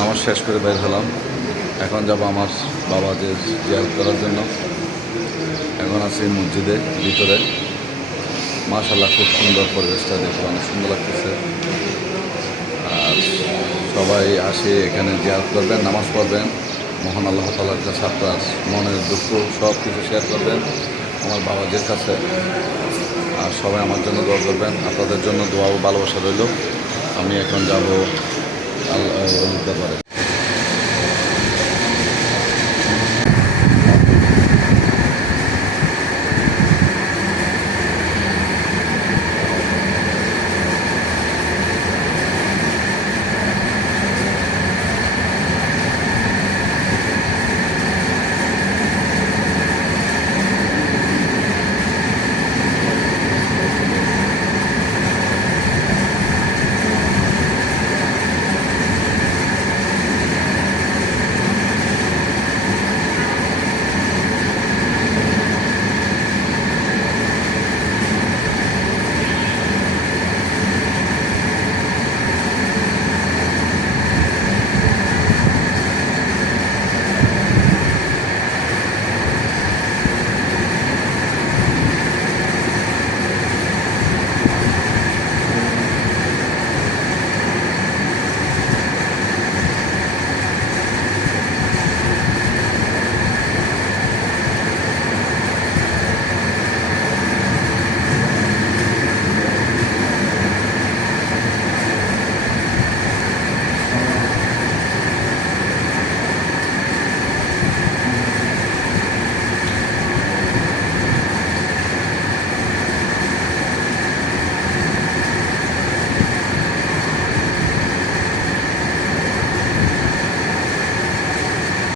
নামাজ শেষ করে বের হলাম। এখন যাব আমার বাবাদের জিয়ারত করার জন্য। এখন আছি মসজিদে ভিতরে। মাশাআল্লাহ, খুব সুন্দর পরিবেশটা দেখে অনেক সুন্দর লাগতেছে। আর সবাই আসে এখানে জিয়ারত করবেন, নামাজ পড়বেন, মহান আল্লাহ তাআলার কাছে আপনার মনের দুঃখ সব কিছু শেয়ার করবেন আমার বাবাদের কাছে। আর সবাই আমার জন্য দোয়া করবেন, আপনাদের জন্য দোয়া ও ভালোবাসা রইল। আমি এখন যাব আল্লাহ ব্যাপারে।